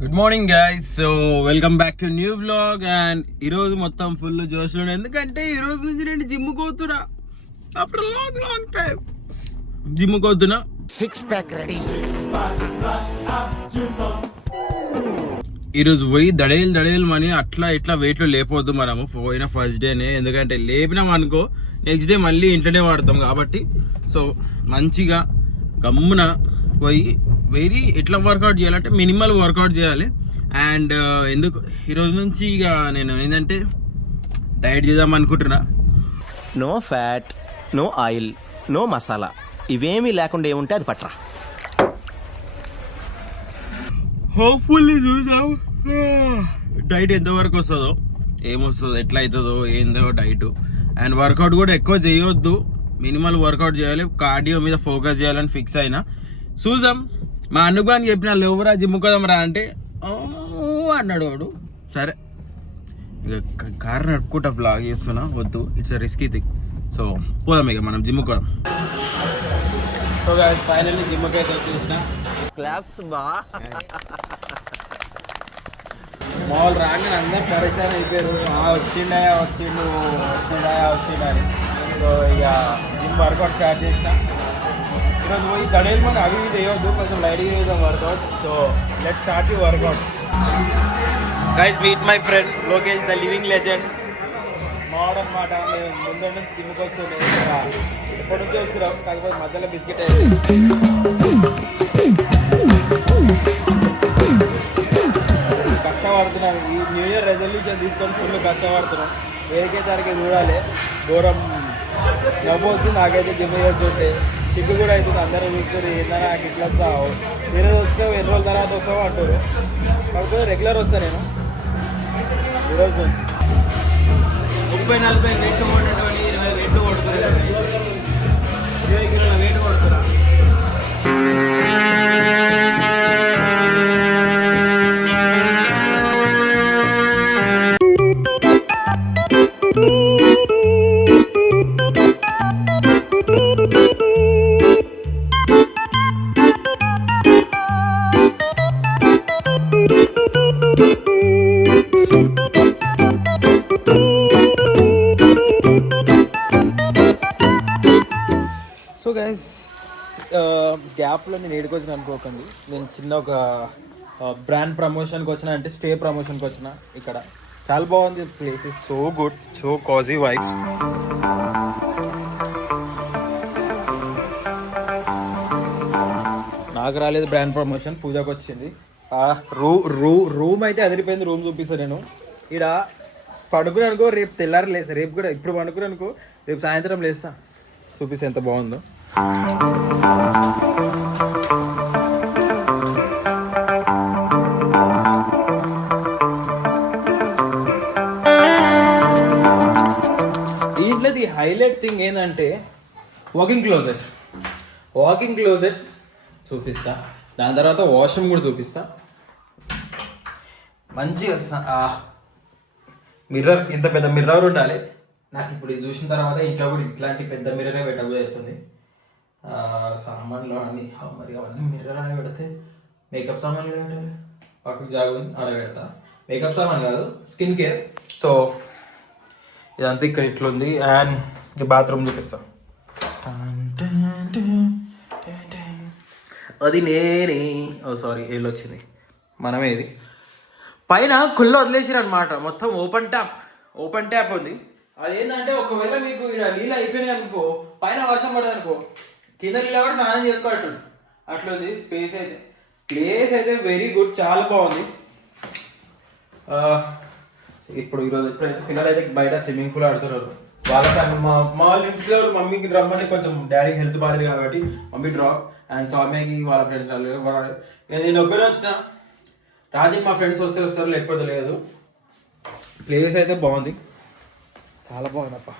Good morning guys. So welcome back to new vlog. And ఈరోజు మొత్తం full జోష్లో, ఎందుకంటే ఈ రోజు నుంచి నేను జిమ్ కోతున్నా. ఆఫ్టర్ లాంగ్ టైం జిమ్ కోతున్నా. 6 pack రెడీ. ఈరోజు పోయి దడేలు మని అట్లా ఇట్లా వెయిట్లో లేపొద్దు మనము పోయిన ఫస్ట్ డేనే, ఎందుకంటే లేపినాం అనుకో నెక్స్ట్ డే మళ్ళీ ఇంట్లోనే వాడతాం కాబట్టి. సో మంచిగా గమ్మున పోయి ఎట్లా వర్కౌట్ చేయాలంటే మినిమల్ వర్కౌట్ చేయాలి. అండ్ ఎందుకు ఈరోజు నుంచి ఇక నేను ఏంటంటే డైట్ చేద్దాం అనుకుంటున్నా. No fat, no oil, no masala, ఇవేమీ లేకుండా ఏముంటే అది పట్రా. హోప్ఫుల్లీ చూద్దాం డైట్ ఎంతవరకు వస్తుందో, ఏమొస్తుందో, ఎట్లా అవుతుందో ఏందో డైట్. అండ్ వర్కౌట్ కూడా ఎక్కువ చేయొద్దు, మినిమల్ వర్కౌట్ చేయాలి, కార్డియో మీద ఫోకస్ చేయాలని ఫిక్స్ అయినా. చూద్దాం. మా అన్నగాని చెప్పిన లేవురా జిమ్ కోదాం రా అంటే అన్నాడు వాడు. సరే ఇక కార్ నడుపుకుంటా బ్లాగ్ చేస్తున్నా, వద్దు, ఇట్స్ రిస్కీ థింగ్. సో పోదాం ఇక మనం జిమ్ కోదాం. సో గైస్ ఫైనల్లీ జిమ్కి అయితే వచ్చేసిన. క్లాప్స్ బా. మామూలు రాగానే అందరు పరేషాన్ అయిపోయారు, వచ్చిండు అని. సో ఇక జిమ్ వర్కౌట్ స్టార్ట్ చేసిన. ఈరోజు పోయి దడేలు మనం అవి చేయవద్దు, కొంచెం లైట్గా చేద్దాం workout. So let start you workout. Guys meet my friend Lokesh, the living legend. మావాడు అనమాట. మేము ముందు జిమ్కి వస్తున్నాయి, ఎప్పటి నుంచి వస్తున్నాం, కాకపోతే మధ్యలో బిస్కెట్ కష్టపడుతున్నాను. ఈ న్యూ ఇయర్ రెజల్యూషన్ తీసుకొని ఫుల్ కష్టపడుతున్నాం. ఏదైతే దానికి చూడాలి, దూరం నవ్వు వస్తుంది నాకైతే జిమ్ చేస్తుంటే. సిగ్గు కూడా అవుతుంది, అందరూ చూస్తారు ఏంటన్నా నాకు ఇట్లా వస్తావు, ఈరోజు వస్తావు ఎన్ని రోజుల తర్వాత వస్తావు అంటారు. కాకపోతే రెగ్యులర్ వస్తాను నేను ఈరోజు నుంచి. 30-40 వెయిట్ కొట్టేటోని 20 వెయిట్లు కొడుతున్నారు, 20 కిలోల వెయిట్ కొడుతున్నా. సో గైస్ గ్యాప్లో నేను ఏడుకొచ్చిన అనుకోకండి, నేను చిన్న ఒక బ్రాండ్ ప్రమోషన్కి వచ్చిన, అంటే స్టే ప్రమోషన్కి వచ్చిన. ఇక్కడ చాలా బాగుంది place, is so good, so cosy vibes. నాకు రాలేదు బ్రాండ్ ప్రమోషన్, పూజకు వచ్చింది. రూమ్ అయితే అదిరిపోయింది. రూమ్ చూపిస్తాను నేను. ఇక్కడ పడుకుని అనుకో, రేపు తెల్లారి లేస్తా, రేపు కూడా ఇప్పుడు పడుకుని అనుకో, రేపు సాయంత్రం లేస్తా, చూపిస్తే ఎంత బాగుందో. దీంట్లోది హైలైట్ థింగ్ ఏంటంటే వాకింగ్ క్లోజెట్ చూపిస్తా, దాని తర్వాత వాష్రూమ్ కూడా చూపిస్తా. మంచిగా మిర్రర్, ఇంత పెద్ద మిర్రర్ ఉండాలి నాకు. ఇప్పుడు ఇది చూసిన తర్వాత ఇంట్లో కూడా ఇట్లాంటి పెద్ద మిర్రరే పెట్టబోయే అవుతుంది. సామాన్లు అన్నీ మరి అవన్నీ మిర్రర్ ఆడ పెడితే మేకప్ సామాన్లు పెట్టాలి, పక్కకు జాగుని ఆడ పెడతా. మేకప్ సామాన్ కాదు, స్కిన్ కేర్. సో ఇదంతా ఇక్కడ ఇట్లుంది. అండ్ బాత్రూమ్ చూపిస్తాం. అది నేనే, ఓ సారీ ఏళ్ళు వచ్చింది, మనమే. ఇది పైన కుళ్ళ వదిలేసారు అనమాట, మొత్తం ఓపెన్ ట్యాప్ ఉంది. అదేంటంటే ఒకవేళ మీకు ఇక్కడ నీళ్ళు అయిపోయినాయి అనుకో, పైన వర్షం పడదు అనుకో, కింద నీళ్ళు కూడా స్నానం చేసుకోవట్టు అట్లుంది. ప్లేస్ అయితే వెరీ గుడ్, చాలా బాగుంది. ఇప్పుడు ఈరోజు ఎప్పుడైతే పిల్లలు అయితే బయట స్విమ్మింగ్ పూల్ ఆడుతున్నారు. వాళ్ళకి మా వాళ్ళ ఇంట్లో మమ్మీకి రమ్మంటే కొంచెం డాడీకి హెల్త్ బాగాలేదు కాబట్టి మమ్మీ డ్రాప్. అండ్ సౌమ్యకి వాళ్ళ ఫ్రెండ్స్ నేను ఒక్కరే వచ్చిన. రాజీకి మా ఫ్రెండ్స్ వస్తారు, లేకపోతే లేదు. ప్లేస్ అయితే బాగుంది, చాలా బాగుందప్ప.